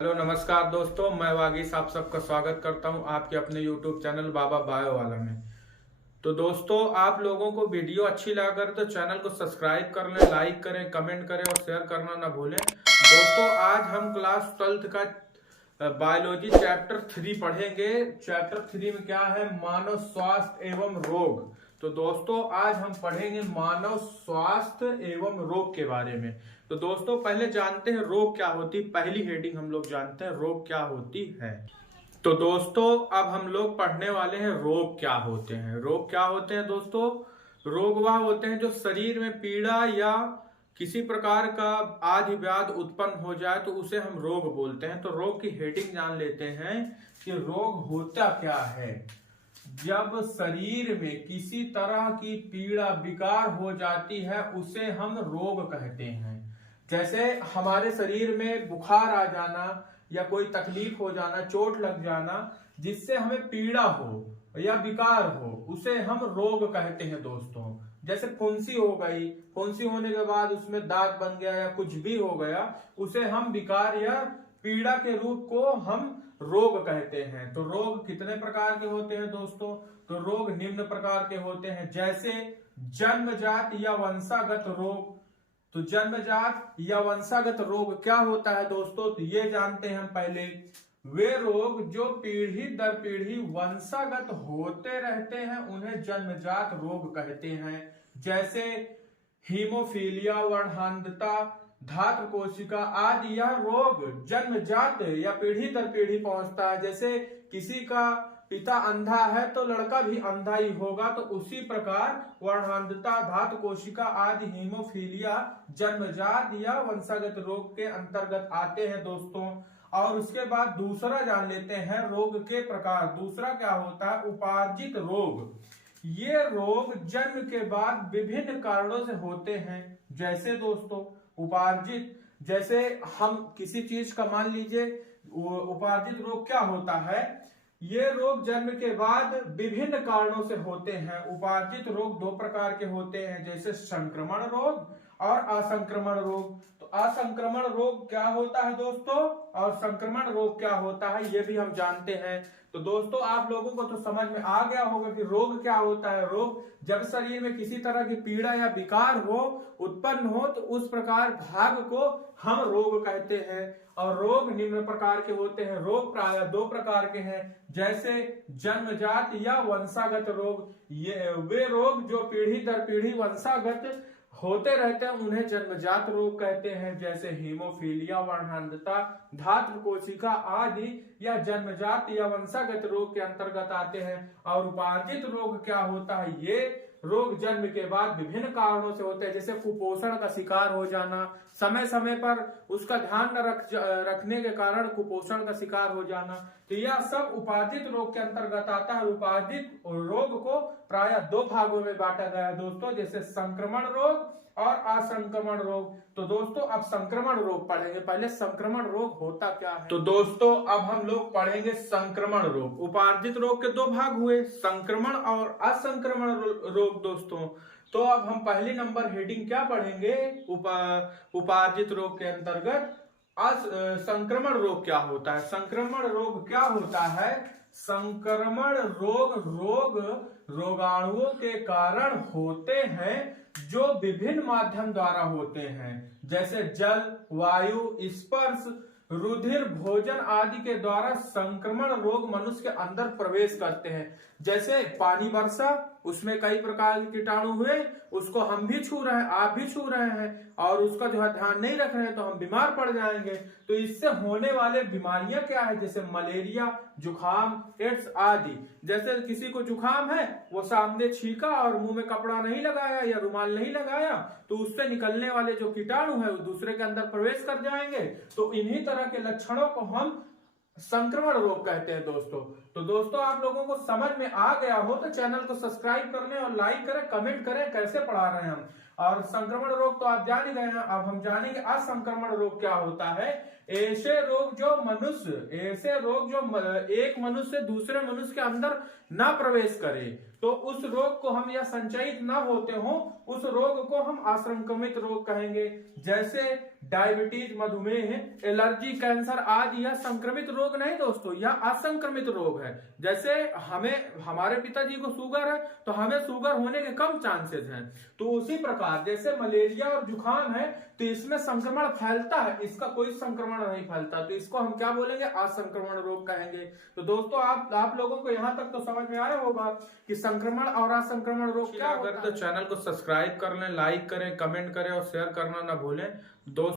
Hello नमस्कार दोस्तों, मैं वागीश आप सबका स्वागत करता हूं आपके अपने YouTube चैनल बाबा बायो वाला में। तो दोस्तों, आप लोगों को वीडियो अच्छी लगा कर तो चैनल को सब्सक्राइब कर लें, लाइक करें, कमेंट करें और शेयर करना ना भूलें। दोस्तों, आज हम क्लास 12th का बायोलॉजी चैप्टर 3 पढ़ेंगे। चैप्टर 3 में क्या है? मानव स्वास्थ्य एवं रोग। तो दोस्तों, आज हम पढ़ेंगे मानव स्वास्थ्य एवं रोग के बारे में। तो दोस्तों, पहले जानते हैं रोग क्या होती है। पहली हेडिंग हम लोग जानते हैं रोग क्या होती है। तो दोस्तों, अब हम लोग पढ़ने वाले हैं रोग क्या होते हैं। रोग क्या होते हैं दोस्तों? रोग वह होते हैं जो शरीर में पीड़ा या किसी प्रकार का आदि व्याधि उत्पन्न हो जाए तो उसे हम रोग बोलते हैं। तो रोग की हेडिंग जान लेते हैं कि रोग होता क्या है। जब शरीर में किसी तरह की पीड़ा विकार हो जाती है उसे हम रोग कहते हैं। जैसे हमारे शरीर में बुखार आ जाना या कोई तकलीफ हो जाना, चोट लग जाना जिससे हमें पीड़ा हो या विकार हो, उसे हम रोग कहते हैं दोस्तों। जैसे फुंसी हो गई, फुंसी होने के बाद उसमें दाग बन गया या कुछ भी हो गया, उसे हम विकार या पीड़ा के रूप को हम रोग कहते हैं। तो रोग कितने प्रकार के होते हैं दोस्तों? तो रोग निम्न प्रकार के होते हैं, जैसे जन्मजात या वंशागत रोग। तो जन्मजात या वंशागत रोग क्या होता है दोस्तों? तो ये जानते हैं हम पहले। वे रोग जो पीढ़ी दर पीढ़ी वंशागत होते रहते हैं उन्हें जन्मजात रोग कहते हैं। जैसे हीमोफीलिया, वर्णांधता, धात्र कोशिका आदि। यह रोग जन्मजात या पीढ़ी दर पीढ़ी पहुंचता है। जैसे किसी का पिता अंधा है तो लड़का भी अंधा ही होगा, तो उसी प्रकार वर्णांधता, धात्र कोशिका आदि हीमोफीलिया जन्मजात या वंशागत रोग के अंतर्गत आते हैं दोस्तों। और उसके बाद दूसरा जान लेते हैं रोग के प्रकार। दूसरा क्या होता है? उपार्जित रोग। ये रोग जन्म के बाद विभिन्न कारणों से होते हैं। जैसे दोस्तों उपार्जित, जैसे हम किसी चीज का मान लीजिए उपार्जित रोग क्या होता है? ये रोग जन्म के बाद विभिन्न कारणों से होते हैं। उपार्जित रोग दो प्रकार के होते हैं, जैसे संक्रमण रोग और असंक्रमण रोग। तो असंक्रमण रोग क्या होता है दोस्तों और संक्रमण रोग क्या होता है ये भी हम जानते हैं। तो दोस्तों, आप लोगों को तो समझ में आ गया होगा कि रोग क्या होता है। रोग जब शरीर में किसी तरह की पीड़ा या विकार हो, उत्पन्न हो, तो उस प्रकार भाग को हम रोग कहते हैं। और रोग निम्न प्रकार के होते हैं। रोग प्रायः दो प्रकार के हैं, जैसे जन्मजात या वंशागत रोग। ये वे रोग जो पीढ़ी दर पीढ़ी वंशागत होते रहते हैं उन्हें जन्मजात रोग कहते हैं। जैसे हीमोफीलिया, वर्णांधता, धात्र कोशिका आदि या जन्मजात या वंशागत रोग के अंतर्गत आते हैं। और उपार्जित रोग क्या होता है? ये रोग जन्म के बाद विभिन्न कारणों से होते हैं, जैसे कुपोषण का शिकार हो जाना, समय समय पर उसका ध्यान न रखने के कारण कुपोषण का शिकार हो जाना। तो यह सब उपार्जित रोग के अंतर्गत आता है। उपार्जित रोग को प्रायः दो भागों में बांटा गया है दोस्तों, जैसे संक्रमण रोग और असंक्रमण रोग। तो दोस्तों, अब संक्रमण रोग पढ़ेंगे। पहले संक्रमण रोग होता क्या है? तो दोस्तों, अब हम लोग पढ़ेंगे संक्रमण रोग। उपार्जित रोग के दो भाग हुए, संक्रमण और असंक्रमण रोग दोस्तों। तो अब हम पहली नंबर हेडिंग क्या पढ़ेंगे? उपार्जित रोग के अंतर्गत संक्रमण रोग क्या होता है। संक्रमण रोग क्या होता है? संक्रमण रोग रोगाणुओं के कारण होते हैं जो विभिन्न माध्यम द्वारा होते हैं, जैसे जल, वायु, स्पर्श, रुधिर, भोजन आदि के द्वारा संक्रमण रोग मनुष्य के अंदर प्रवेश करते हैं। जैसे पानी बरसा, उसमें कई प्रकार के कीटाणु हुए, उसको हम भी छू रहे हैं, आप भी छू रहे हैं, और उसका जो है ध्यान नहीं रख रहे हैं तो हम बीमार पड़ जाएंगे। तो इससे होने वाले बीमारियां क्या है? जैसे मलेरिया, जुखाम, एड्स आदि। जैसे किसी को जुखाम है, वो सामने छींका और मुंह में कपड़ा नहीं लगाया या रुमाल नहीं लगाया, तो उससे निकलने वाले जो कीटाणु है वो दूसरे के अंदर प्रवेश कर जाएंगे। तो इन्हीं तरह के लक्षणों को हम संक्रमण रोग कहते हैं दोस्तों। तो दोस्तों, आप लोगों को समझ में आ गया हो तो चैनल को सब्सक्राइब करने और लाइक करें, कमेंट करें कैसे पढ़ा रहे हैं हम। और संक्रमण रोग तो आप जान ही गए हैं। अब हम जानेंगे असंक्रमण रोग क्या होता है। ऐसे रोग जो एक मनुष्य से दूसरे मनुष्य के अंदर ना प्रवेश करे, तो उस रोग को हम या संचयित ना होते हो, उस रोग को हम असंक्रमित रोग कहेंगे। जैसे डायबिटीज, मधुमेह, एलर्जी, कैंसर आदि यह संक्रमित रोग नहीं दोस्तों, यह असंक्रमित रोग है। जैसे हमारे पिताजी को शुगर है तो हमें शुगर होने के कम चांसेस हैं, तो उसी प्रकार जैसे मलेरिया और जुकाम है तो इसमें संक्रमण फैलता है, इसका कोई संक्रमण नहीं फैलता, तो इसको हम क्या बोलेंगे, असंक्रमण रोग कहेंगे। तो दोस्तों आप लोगों को यहाँ तक तो समझ में आया होगा कि संक्रमण और असंक्रमण रोग क्या होता है। तो चैनल को सब्सक्राइब कर लें, लाइक करें, कमेंट करें और शेयर करना ना भूलें दोस्तों।